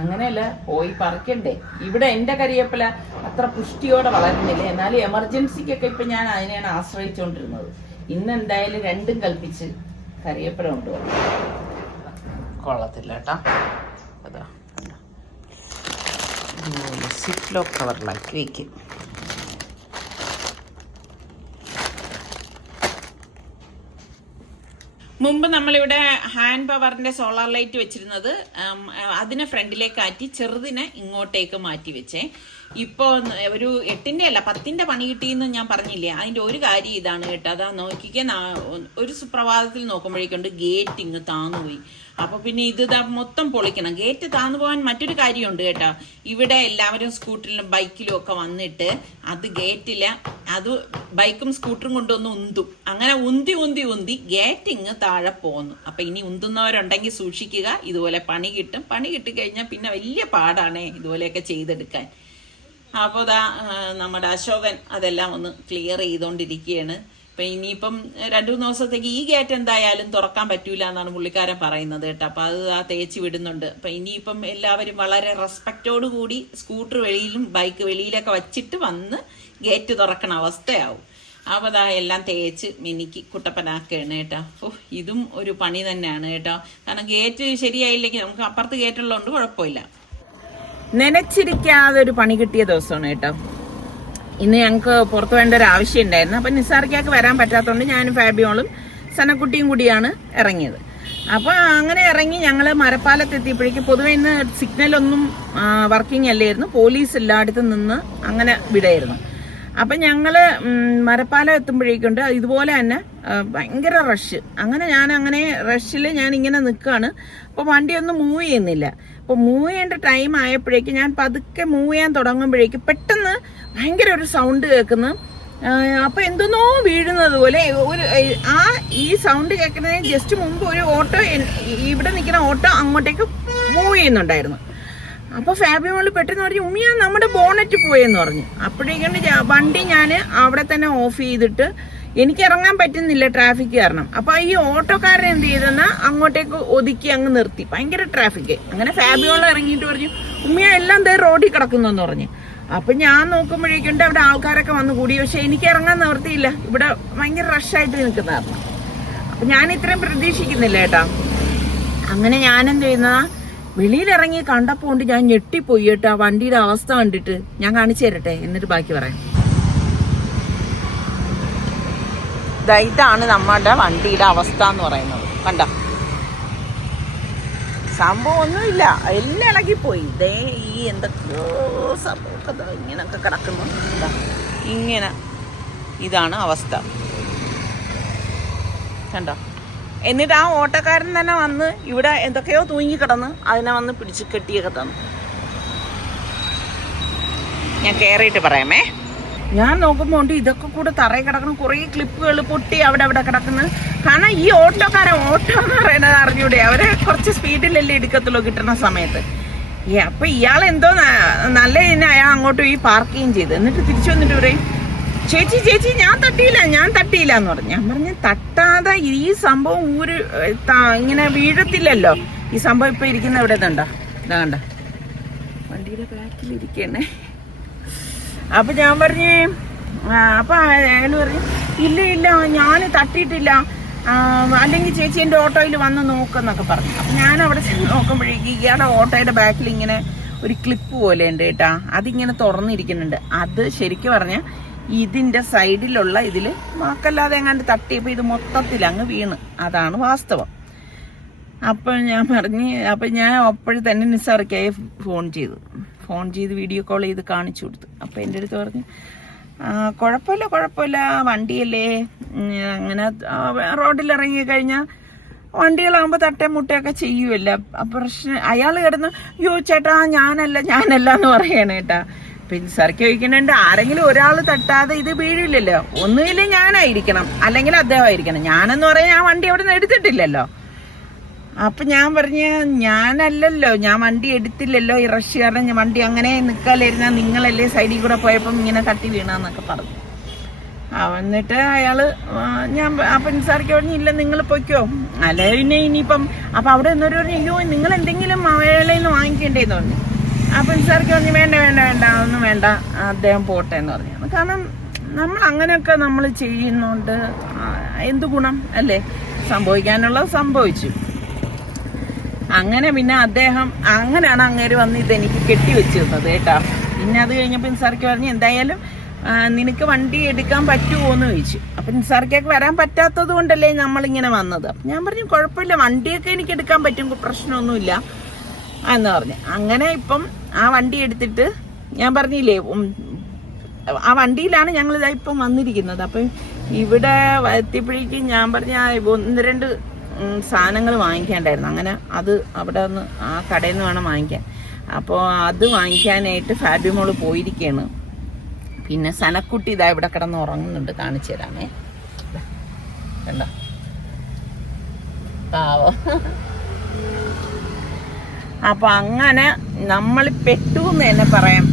അങ്ങനെയല്ല, പോയി പറിക്കണ്ടേ. ഇവിടെ എന്റെ കരിവേപ്പില അത്ര പുഷ്ടിയോടെ വളരുന്നില്ല. എന്നാലും എമർജൻസിക്കൊക്കെ ഇപ്പൊ ഞാൻ അതിനെയാണ് ആശ്രയിച്ചുകൊണ്ടിരുന്നത്. ഇന്ന് എന്തായാലും രണ്ടും കൽപ്പിച്ച് കറിവേപ്പില കൊണ്ടുപോകും. കൊള്ളത്തില്ല കേട്ടാ. അതാ സിപ്ലോ കവറിലാക്കി വയ്ക്കും. മുമ്പ് നമ്മളിവിടെ ഹാൻഡ് പവറിന്റെ സോളാർ ലൈറ്റ് വെച്ചിരുന്നത് അതിനെ ഫ്രണ്ടിലേക്ക് ആറ്റി ചെറുതിനെ ഇങ്ങോട്ടേക്ക് മാറ്റി വെച്ചേ. ഇപ്പോൾ ഒരു 8ന്റെ അല്ല 10ന്റെ പണി കിട്ടിയെന്ന് ഞാൻ പറഞ്ഞില്ലേ, അതിന്റെ ഒരു കാര്യം ഇതാണ് കേട്ടോ. അതാ നോക്കിക്കേ, ഒരു സുപ്രഭാതത്തിൽ നോക്കുമ്പോഴേക്കുണ്ട് ഗേറ്റ് ഇങ്ങ് താന്നുപോയി. അപ്പൊ പിന്നെ ഇത് മൊത്തം പൊളിക്കണം. ഗേറ്റ് താന്നു പോകാൻ മറ്റൊരു കാര്യമുണ്ട് കേട്ടോ. ഇവിടെ എല്ലാവരും സ്കൂട്ടറിലും ബൈക്കിലും ഒക്കെ വന്നിട്ട് അത് ഗേറ്റില്ല, അത് ബൈക്കും സ്കൂട്ടറും കൊണ്ടൊന്ന് ഉന്തും. അങ്ങനെ ഉന്തി ഗേറ്റ് ഇങ്ങ് താഴെ പോന്നു. അപ്പൊ ഇനി ഉന്തുന്നവരുണ്ടെങ്കിൽ സൂക്ഷിക്കുക, ഇതുപോലെ പണി കിട്ടും. പണി കിട്ടിക്കഴിഞ്ഞാൽ പിന്നെ വലിയ പാടാണേ ഇതുപോലെയൊക്കെ ചെയ്തെടുക്കാൻ. അപ്പോൾ നമ്മുടെ അശോകൻ അതെല്ലാം ഒന്ന് ക്ലിയർ ചെയ്തുകൊണ്ടിരിക്കുകയാണ്. അപ്പൊ ഇനിയിപ്പം 2-3 ദിവസത്തേക്ക് ഈ ഗേറ്റ് എന്തായാലും തുറക്കാൻ പറ്റൂല എന്നാണ് പുള്ളിക്കാരൻ പറയുന്നത് കേട്ടോ. അപ്പൊ അത് തേച്ച് വിടുന്നുണ്ട്. അപ്പൊ ഇനിയിപ്പം എല്ലാവരും വളരെ റെസ്പെക്റ്റോട് കൂടി സ്കൂട്ടർ വെളിയിലും ബൈക്ക് വെളിയിലൊക്കെ വച്ചിട്ട് വന്ന് ഗേറ്റ് തുറക്കണ അവസ്ഥയാവും. അപ്പോൾ എല്ലാം തേച്ച് മിനിക്ക് കുട്ടപ്പനാക്കുകയാണ് കേട്ടോ. ഇതും ഒരു പണി തന്നെയാണ് കേട്ടോ. കാരണം ഗേറ്റ് ശരിയായില്ലെങ്കിൽ നമുക്ക് അപ്പുറത്ത് ഗേറ്റുള്ളതുകൊണ്ട് കുഴപ്പമില്ല. നനച്ചിരിക്കാതെ ഒരു പണി കിട്ടിയ ദിവസമാണ് കേട്ടോ. ഇന്ന് ഞങ്ങൾക്ക് പുറത്ത് വേണ്ട ഒരു ആവശ്യം ഉണ്ടായിരുന്നു. അപ്പം നിസാർക്കാക്ക് വരാൻ പറ്റാത്തതുകൊണ്ട് ഞാനും ഫാബിയോളും സനക്കുട്ടിയും കൂടിയാണ് ഇറങ്ങിയത്. അപ്പോൾ അങ്ങനെ ഇറങ്ങി ഞങ്ങൾ മരപ്പാലത്തെത്തിയപ്പോഴേക്കും പൊതുവെ ഇന്ന് സിഗ്നലൊന്നും വർക്കിംഗ് അല്ലായിരുന്നു. പോലീസ് എല്ലായിടത്തും നിന്ന് അങ്ങനെ വിടായിരുന്നു. അപ്പം ഞങ്ങൾ മരപ്പാലം എത്തുമ്പോഴേക്കുണ്ട് ഇതുപോലെ തന്നെ ഭയങ്കര റഷ്. അങ്ങനെ റഷിൽ ഞാൻ ഇങ്ങനെ നിൽക്കുകയാണ്. അപ്പോൾ വണ്ടിയൊന്നും മൂവ് ചെയ്യുന്നില്ല. അപ്പോൾ മൂവ് ചെയ്യേണ്ട ടൈം ആയപ്പോഴേക്കും ഞാൻ പതുക്കെ മൂവ് ചെയ്യാൻ തുടങ്ങുമ്പോഴേക്കും പെട്ടെന്ന് ഭയങ്കര ഒരു സൗണ്ട് കേൾക്കുന്നു. അപ്പോൾ എന്തെന്നോ വീഴുന്നത് പോലെ ഈ സൗണ്ട് കേൾക്കുന്നതിന് ജസ്റ്റ് മുമ്പ് ഒരു ഓട്ടോ, ഇവിടെ നിൽക്കുന്ന ഓട്ടോ അങ്ങോട്ടേക്ക് മൂവ് ചെയ്യുന്നുണ്ടായിരുന്നു. അപ്പോൾ ഫാബിയോള് പെട്ടെന്ന് പറഞ്ഞു, ഉമ്മിയാ നമ്മുടെ ബോണറ്റ് പോയെന്ന് പറഞ്ഞു. അപ്പോഴേക്കും വണ്ടി ഞാൻ അവിടെ തന്നെ ഓഫ് ചെയ്തിട്ട് എനിക്ക് ഇറങ്ങാൻ പറ്റുന്നില്ല ട്രാഫിക് കാരണം. അപ്പൊ ഈ ഓട്ടോക്കാരൻ എന്ത് ചെയ്തെന്നാ അങ്ങോട്ടേക്ക് ഒതുക്കി അങ്ങ് നിർത്തി, ഭയങ്കര ട്രാഫിക്. അങ്ങനെ ഫാബിയോള് ഇറങ്ങിയിട്ട് പറഞ്ഞു, ഉമ്മിയ എല്ലാം റോഡിൽ കിടക്കുന്നു എന്ന് പറഞ്ഞു. അപ്പൊ ഞാൻ നോക്കുമ്പോഴേക്കുണ്ട് അവിടെ ആൾക്കാരൊക്കെ വന്നു കൂടി. പക്ഷെ എനിക്ക് ഇറങ്ങാൻ നിവർത്തിയില്ല, ഇവിടെ ഭയങ്കര റഷായിട്ട് നിൽക്കുന്ന കാരണം. അപ്പൊ ഞാൻ ഇത്രയും പ്രതീക്ഷിക്കുന്നില്ല കേട്ടാ. അങ്ങനെ ഞാനെന്ത് ചെയ്യുന്ന വെളിയിലിറങ്ങി കണ്ടപ്പോ കൊണ്ട് ഞാൻ ഞെട്ടിപ്പോയി കേട്ടോ. വണ്ടിയുടെ അവസ്ഥ കണ്ടിട്ട് ഞാൻ കാണിച്ചു തരട്ടെ, എന്നിട്ട് ബാക്കി പറയാം. ഇതാണ് നമ്മുടെ വണ്ടിയുടെ അവസ്ഥ എന്ന് പറയുന്നത്. കണ്ട, സംഭവം ഒന്നുമില്ല, എല്ലാം ഇളകിപ്പോയി. ഇതേ ഈ എന്തൊക്കെയോ സംഭവമൊക്കെ ഇങ്ങനൊക്കെ കിടക്കുന്നു. ഇങ്ങനെ ഇതാണ് അവസ്ഥ, കണ്ടോ. എന്നിട്ട് ആ ഓട്ടോക്കാരൻ തന്നെ വന്ന് ഇവിടെ എന്തൊക്കെയോ തൂങ്ങിക്കിടന്ന് അതിനെ വന്ന് പിടിച്ച് കെട്ടിയൊക്കെ തന്നു. ഞാൻ കയറിയിട്ട് പറയാമേ. ഞാൻ നോക്കുമ്പോൾ ഉണ്ട് ഇതൊക്കെ കൂടെ തറയിൽ കിടക്കുന്ന കുറേ ക്ലിപ്പുകൾ പൊട്ടി അവിടെ കിടക്കുന്നത്. കാരണം ഈ ഓട്ടോ എന്ന് പറയുന്നത് അറിഞ്ഞൂടെ, അവരെ കുറച്ച് സ്പീഡിലല്ലേ എടുക്കത്തുള്ളൂ കിട്ടുന്ന സമയത്ത്. അപ്പൊ ഇയാളെന്തോ നല്ല അയാൾ അങ്ങോട്ട് പോയി പാർക്കുകയും ചെയ്ത്, എന്നിട്ട് തിരിച്ചു വന്നിട്ട് പറയും ചേച്ചി ഞാൻ തട്ടിയില്ല എന്ന് പറഞ്ഞു. ഞാൻ പറഞ്ഞു തട്ടാതെ ഈ സംഭവം ഇങ്ങനെ വീഴത്തില്ലല്ലോ. ഈ സംഭവം ഇപ്പൊ ഇരിക്കുന്ന ഇവിടെ ഇതാ കണ്ട വണ്ടിയുടെ ബാക്കിലിരിക്കണേ. അപ്പൊ ഞാൻ പറഞ്ഞു, അപ്പൊ അയാൾ പറഞ്ഞു ഇല്ല ഞാൻ തട്ടിയിട്ടില്ല, അല്ലെങ്കിൽ ചേച്ചി എൻ്റെ ഓട്ടോയിൽ വന്ന് നോക്കെന്നൊക്കെ പറഞ്ഞു. അപ്പൊ ഞാൻ അവിടെ ചെന്ന് നോക്കുമ്പോഴേക്കും ഇയാളുടെ ഓട്ടോയുടെ ബാക്കിൽ ഇങ്ങനെ ഒരു ക്ലിപ്പ് പോലെ ഉണ്ട് കേട്ടാ, അതിങ്ങനെ തുറന്നിരിക്കുന്നുണ്ട്. അത് ശരിക്കും പറഞ്ഞ ഇതിന്റെ സൈഡിലുള്ള ഇതില് വാക്കല്ലാതെ എങ്ങാണ്ട് തട്ടിയപ്പോ ഇത് മൊത്തത്തിൽ അങ്ങ് വീണ്, അതാണ് വാസ്തവം. അപ്പൊ ഞാൻ പറഞ്ഞു, അപ്പൊ ഞാൻ അപ്പോഴും തന്നെ നിസാർക്കായി ഫോൺ ചെയ്ത് വീഡിയോ കോൾ ചെയ്ത് കാണിച്ചു കൊടുത്തു. അപ്പൊ എൻ്റെ അടുത്ത് പറഞ്ഞു കുഴപ്പമില്ല വണ്ടിയല്ലേ, അങ്ങനെ റോഡിൽ ഇറങ്ങി കഴിഞ്ഞാൽ വണ്ടികളാകുമ്പോൾ തട്ടേ മുട്ടയൊക്കെ ചെയ്യുമല്ല. പ്രശ്നം അയാൾ കിടന്ന് അയ്യോ ചേട്ടാ ഞാനല്ല എന്ന് പറയണ കേട്ടാ. പിന്നെ സാർക്ക് ചോദിക്കുന്നുണ്ട്, ആരെങ്കിലും ഒരാൾ തട്ടാതെ ഇത് വീഴില്ലല്ലോ, ഒന്നുകിൽ ഞാനായിരിക്കണം അല്ലെങ്കിൽ അദ്ദേഹം ആയിരിക്കണം. ഞാനെന്ന് പറയാൻ ഞാൻ വണ്ടി അവിടെ നിന്ന് എടുത്തിട്ടില്ലല്ലോ. അപ്പൊ ഞാൻ പറഞ്ഞ ഞാനല്ലല്ലോ, ഞാൻ വണ്ടി എടുത്തില്ലല്ലോ, ഈ റഷ് കാരണം ഞാൻ വണ്ടി അങ്ങനെ നിൽക്കാതിരുന്ന നിങ്ങളല്ലേ സൈഡിൽ കൂടെ പോയപ്പം ഇങ്ങനെ തട്ടി വീണെന്നൊക്കെ പറഞ്ഞു. എന്നിട്ട് അയാള് അപ്പൊ നിസാർക്ക് പറഞ്ഞു ഇല്ല നിങ്ങൾ പൊയ്ക്കോ, അല്ല പിന്നെ ഇനിയിപ്പം. അപ്പൊ അവിടെ നിന്നൊരു പറഞ്ഞു അയ്യോ നിങ്ങൾ എന്തെങ്കിലും അയാളിൽ നിന്ന് വാങ്ങിക്കേണ്ടേന്ന് പറഞ്ഞു. അപ്പൊ നിസാർക്ക് പറഞ്ഞു വേണ്ട ഒന്നും വേണ്ട, അദ്ദേഹം പോട്ടെ എന്ന് പറഞ്ഞു. കാരണം നമ്മൾ അങ്ങനെയൊക്കെ നമ്മൾ ചെയ്യുന്നോണ്ട് എന്ത് ഗുണം അല്ലേ, സംഭവിക്കാനുള്ളത് സംഭവിച്ചു. അങ്ങനെ പിന്നെ അങ്ങനെയാണ് അങ്ങേര് വന്ന് ഇതെനിക്ക് കെട്ടിവെച്ച് തന്നത് കേട്ടാ. പിന്നെ അത് കഴിഞ്ഞപ്പോൾ നിസാർക്ക് പറഞ്ഞു എന്തായാലും നിനക്ക് വണ്ടി എടുക്കാൻ പറ്റുമോ എന്ന് ചോദിച്ചു. അപ്പൊ നിസാർക്കൊക്കെ വരാൻ പറ്റാത്തത് കൊണ്ടല്ലേ നമ്മളിങ്ങനെ വന്നത്. അപ്പൊ ഞാൻ പറഞ്ഞു കുഴപ്പമില്ല, വണ്ടിയൊക്കെ എനിക്ക് എടുക്കാൻ പറ്റും, പ്രശ്നമൊന്നുമില്ല എന്ന് പറഞ്ഞു. അങ്ങനെ ഇപ്പം ആ വണ്ടി എടുത്തിട്ട് ഞാൻ പറഞ്ഞില്ലേ ആ വണ്ടിയിലാണ് ഞങ്ങൾ ഇപ്പം വന്നിരിക്കുന്നത്. അപ്പം ഇവിടെ എത്തിയപ്പോഴേക്കും ഞാൻ പറഞ്ഞ 1-2 സാധനങ്ങൾ വാങ്ങിക്കാണ്ടായിരുന്നു. അങ്ങനെ അത് അവിടെ നിന്ന് ആ കടയിൽ നിന്ന് വേണം വാങ്ങിക്കാൻ. അപ്പോൾ അത് വാങ്ങിക്കാനായിട്ട് ഫാബി മോള് പോയിരിക്കുകയാണ്. പിന്നെ സനക്കുട്ടി ഇതാ ഇവിടെ കിടന്ന് ഉറങ്ങുന്നുണ്ട്, കാണിച്ചു തരാമേ. കണ്ടോ പാവോ. അപ്പൊ അങ്ങനെ നമ്മൾ പെട്ടു എന്ന് തന്നെ പറയാം,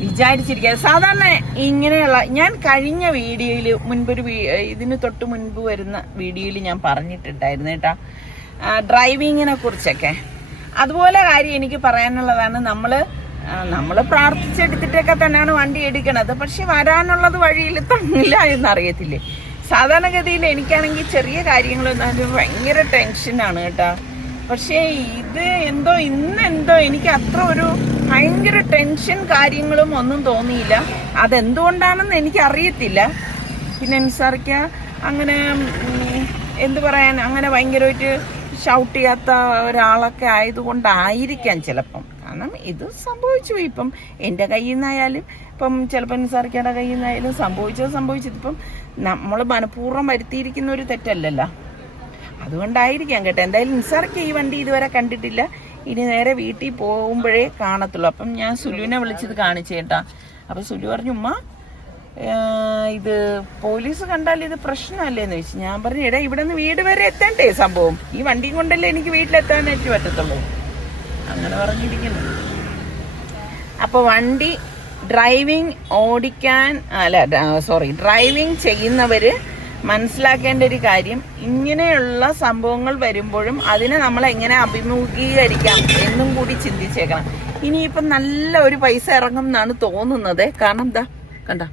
വിചാരിച്ചിരിക്കുക. സാധാരണ ഇങ്ങനെയുള്ള ഞാൻ കഴിഞ്ഞ വീഡിയോയിൽ ഇതിന് തൊട്ട് മുൻപ് വരുന്ന വീഡിയോയിൽ ഞാൻ പറഞ്ഞിട്ടുണ്ടായിരുന്നു കേട്ടാ ഡ്രൈവിങ്ങിനെ കുറിച്ചൊക്കെ. അതുപോലെ കാര്യം എനിക്ക് പറയാനുള്ളതാണ്, നമ്മൾ പ്രാർത്ഥിച്ചെടുത്തിട്ടൊക്കെ തന്നെയാണ് വണ്ടി എടുക്കണത്. പക്ഷെ വരാനുള്ളത് വഴിയിൽ തങ്ങില്ല എന്നറിയത്തില്ലേ. സാധാരണഗതിയിൽ എനിക്കാണെങ്കിൽ ചെറിയ കാര്യങ്ങളൊന്നും ഭയങ്കര ടെൻഷനാണ് കേട്ടാ. പക്ഷേ ഇത് ഇന്നെന്തോ എനിക്ക് അത്ര ഒരു ഭയങ്കര ടെൻഷൻ കാര്യങ്ങളും ഒന്നും തോന്നിയില്ല. അതെന്തുകൊണ്ടാണെന്ന് എനിക്ക് അറിയത്തില്ല. പിന്നെ നിസാർക്ക അങ്ങനെ എന്ത് പറയാൻ, അങ്ങനെ ഭയങ്കരമായിട്ട് ഷൗട്ട് ചെയ്യാത്ത ഒരാളൊക്കെ ആയതുകൊണ്ടായിരിക്കാം ചിലപ്പം. കാരണം ഇത് സംഭവിച്ചു പോയി. ഇപ്പം എൻ്റെ കയ്യിൽ നിന്നായാലും ഇപ്പം ചിലപ്പോൾ നിസാർക്കയുടെ കയ്യിൽ നിന്നായാലും സംഭവിച്ചത് ഇപ്പം നമ്മൾ മനഃപൂർവ്വം വരുത്തിയിരിക്കുന്ന ഒരു തെറ്റല്ലല്ലോ, അതുകൊണ്ടായിരിക്കാം കേട്ടോ. എന്തായാലും നിസാർക്ക് ഈ വണ്ടി ഇതുവരെ കണ്ടിട്ടില്ല, ഇനി നേരെ വീട്ടിൽ പോകുമ്പോഴേ കാണത്തുള്ളൂ. അപ്പം ഞാൻ സുലുവിനെ വിളിച്ചത് കാണിച്ചു കേട്ടാ. അപ്പം സുലു പറഞ്ഞു ഉമ്മ ഇത് പോലീസ് കണ്ടാൽ ഇത് പ്രശ്നമല്ലേന്ന് ചോദിച്ചു. ഞാൻ പറഞ്ഞു എടാ ഇവിടെ നിന്ന് വീട് വരെ എത്തണ്ടേ സംഭവം, ഈ വണ്ടിയും കൊണ്ടല്ലേ എനിക്ക് വീട്ടിലെത്താനായിട്ട് പറ്റത്തുള്ളൂ, അങ്ങനെ പറഞ്ഞിരിക്കുന്നു. അപ്പൊ വണ്ടി ഡ്രൈവിംഗ് ചെയ്യുന്നവര് മനസ്സിലാക്കേണ്ട ഒരു കാര്യം, ഇങ്ങനെയുള്ള സംഭവങ്ങൾ വരുമ്പോഴും അതിനെ നമ്മൾ എങ്ങനെ അഭിമുഖീകരിക്കാം എന്നും കൂടി ചിന്തിച്ചേക്കണം. ഇനിയിപ്പം നല്ല ഒരു പൈസ ഇറങ്ങും എന്നാണ് തോന്നുന്നത്. കാരണം എന്താ കണ്ട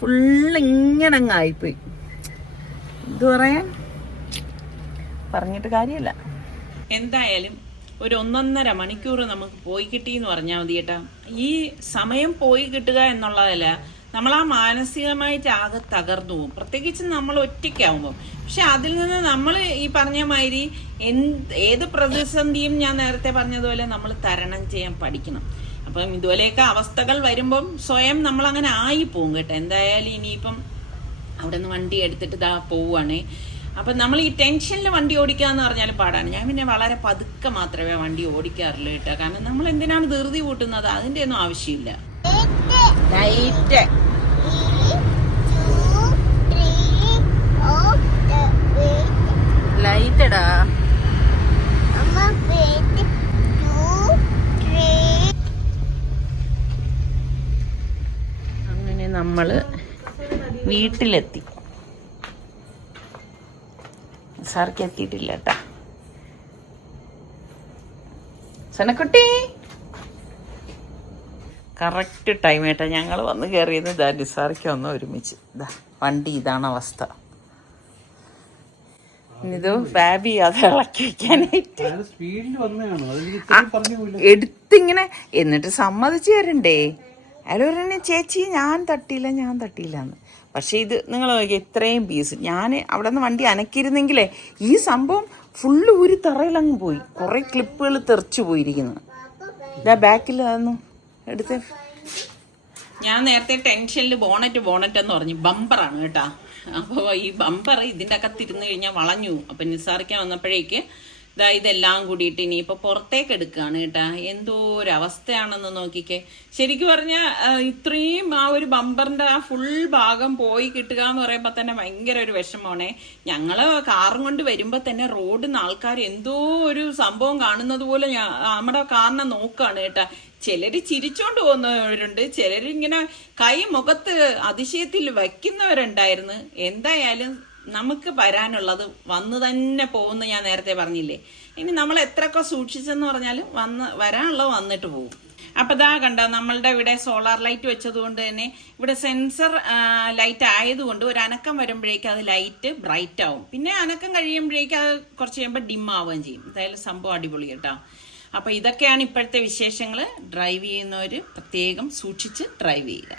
ഫുള്ള് ഇങ്ങനെ അങ്ങായിപ്പോയി. ഇത് പറഞ്ഞിട്ട് കാര്യമില്ല. എന്തായാലും ഒരു 1.5 മണിക്കൂർ നമുക്ക് പോയി കിട്ടി എന്ന് പറഞ്ഞാൽ മതി കേട്ടാ. ഈ സമയം പോയി കിട്ടുക എന്നുള്ളതല്ല, നമ്മൾ ആ മാനസികമായിട്ട് ആകെ തകർന്നു പോകും, പ്രത്യേകിച്ച് നമ്മൾ ഒറ്റയ്ക്കാവുമ്പോൾ. പക്ഷെ അതിൽ നിന്ന് നമ്മൾ ഈ പറഞ്ഞ മാതിരി ഏത് പ്രതിസന്ധിയും ഞാൻ നേരത്തെ പറഞ്ഞതുപോലെ നമ്മൾ തരണം ചെയ്യാൻ പഠിക്കണം. അപ്പം ഇതുപോലെയൊക്കെ അവസ്ഥകൾ വരുമ്പം സ്വയം നമ്മൾ അങ്ങനെ ആയിപ്പോവും കേട്ടോ. എന്തായാലും ഇനിയിപ്പം അവിടെ നിന്ന് വണ്ടി എടുത്തിട്ട് ഇതാ പോവുകയാണേ. അപ്പം നമ്മൾ ഈ ടെൻഷനിൽ വണ്ടി ഓടിക്കുക എന്ന് പറഞ്ഞാൽ പാടാണ്. ഞാൻ പിന്നെ വളരെ പതുക്കെ മാത്രമേ വണ്ടി ഓടിക്കാറുള്ളൂ കേട്ടോ. കാരണം നമ്മൾ എന്തിനാണ് ധൃതി കൂട്ടുന്നത്, അതിൻ്റെ ഒന്നും ആവശ്യമില്ല. ലൈറ്റ് നമ്മൾ വീട്ടിലെത്തി. സാർക്ക് എത്തിയിട്ടില്ല കേട്ടാ. സനക്കുട്ടി കറക്റ്റ് ടൈം ഏട്ടാ ഞങ്ങൾ വന്ന് കയറിയത്. ഇതാ നിസാർക്ക് വന്ന് ഒരുമിച്ച്. ഇതാ വണ്ടി, ഇതാണ് അവസ്ഥ. ഇത് ബാബി അത് ഇളക്കി വെക്കാനായിട്ട് എടുത്തിങ്ങനെ, എന്നിട്ട് സമ്മതിച്ചു തരണ്ടേ. അയാൾ പറഞ്ഞു ചേച്ചി ഞാൻ തട്ടിയില്ല എന്ന്. പക്ഷെ ഇത് നിങ്ങൾ നോക്കി ഇത്രയും പീസ്. ഞാൻ അവിടെ നിന്ന് വണ്ടി അനക്കിയിരുന്നെങ്കിലേ ഈ സംഭവം ഫുള്ള് ഊരി തറയിലങ്ങ് പോയി. കുറെ ക്ലിപ്പുകൾ തെറിച്ചു പോയിരിക്കുന്നു. ഇതാ ബാക്കിൽ അതൊന്നും എടുത്ത്. ഞാൻ നേരത്തെ ടെൻഷനിൽ ബോണറ്റ് എന്ന് പറഞ്ഞു, ബമ്പറാണ് കേട്ടാ. അപ്പോൾ ഈ ബമ്പർ ഇതിൻ്റെ അകത്തിരുന്ന് കഴിഞ്ഞാൽ വളഞ്ഞു. അപ്പം നിസാറിക്കാൻ വന്നപ്പോഴേക്ക് ഇതാ ഇതെല്ലാം കൂടിയിട്ട് ഇനിയിപ്പോൾ പുറത്തേക്ക് എടുക്കുകയാണ് കേട്ടാ. എന്തോ ഒരു അവസ്ഥയാണെന്ന് നോക്കിക്കേ. ശരിക്കും പറഞ്ഞാൽ ഇത്രയും ആ ഒരു ബമ്പറിൻ്റെ ആ ഫുൾ ഭാഗം പോയി കിട്ടുക എന്ന് പറയുമ്പോൾ തന്നെ ഭയങ്കര ഒരു വിഷമമാണേ. ഞങ്ങൾ കാറും കൊണ്ട് വരുമ്പോൾ തന്നെ റോഡിൽ നിന്ന് ആൾക്കാർ എന്തോ ഒരു സംഭവം കാണുന്നത് പോലെ നമ്മുടെ കാറിനെ നോക്കുകയാണ് കേട്ടാ. ചിലർ ചിരിച്ചോണ്ട് പോകുന്നവരുണ്ട്, ചിലരിങ്ങനെ കൈ മുഖത്ത് അതിശയത്തിൽ വയ്ക്കുന്നവരുണ്ടായിരുന്നു. എന്തായാലും നമുക്ക് വരാനുള്ളത് വന്ന് തന്നെ പോകുന്ന ഞാൻ നേരത്തെ പറഞ്ഞില്ലേ. ഇനി നമ്മൾ എത്രയൊക്കെ സൂക്ഷിച്ചെന്ന് പറഞ്ഞാലും വരാനുള്ളത് വന്നിട്ട് പോകും. അപ്പം ഇതാ കണ്ടോ, നമ്മളുടെ ഇവിടെ സോളാർ ലൈറ്റ് വെച്ചത് കൊണ്ട് തന്നെ ഇവിടെ സെൻസർ ലൈറ്റ് ആയതുകൊണ്ട് ഒരു അനക്കം വരുമ്പോഴേക്കും അത് ലൈറ്റ് ബ്രൈറ്റ് ആവും. പിന്നെ അനക്കം കഴിയുമ്പോഴേക്കും അത് കുറച്ച് കഴിയുമ്പോൾ ഡിം ആവുകയും ചെയ്യും. എന്തായാലും സംഭവം അടിപൊളി കേട്ടോ. അപ്പോൾ ഇതൊക്കെയാണ് ഇപ്പോഴത്തെ വിശേഷങ്ങൾ. ഡ്രൈവ് ചെയ്യുന്നവർ പ്രത്യേകം സൂക്ഷിച്ച് ഡ്രൈവ് ചെയ്യുക.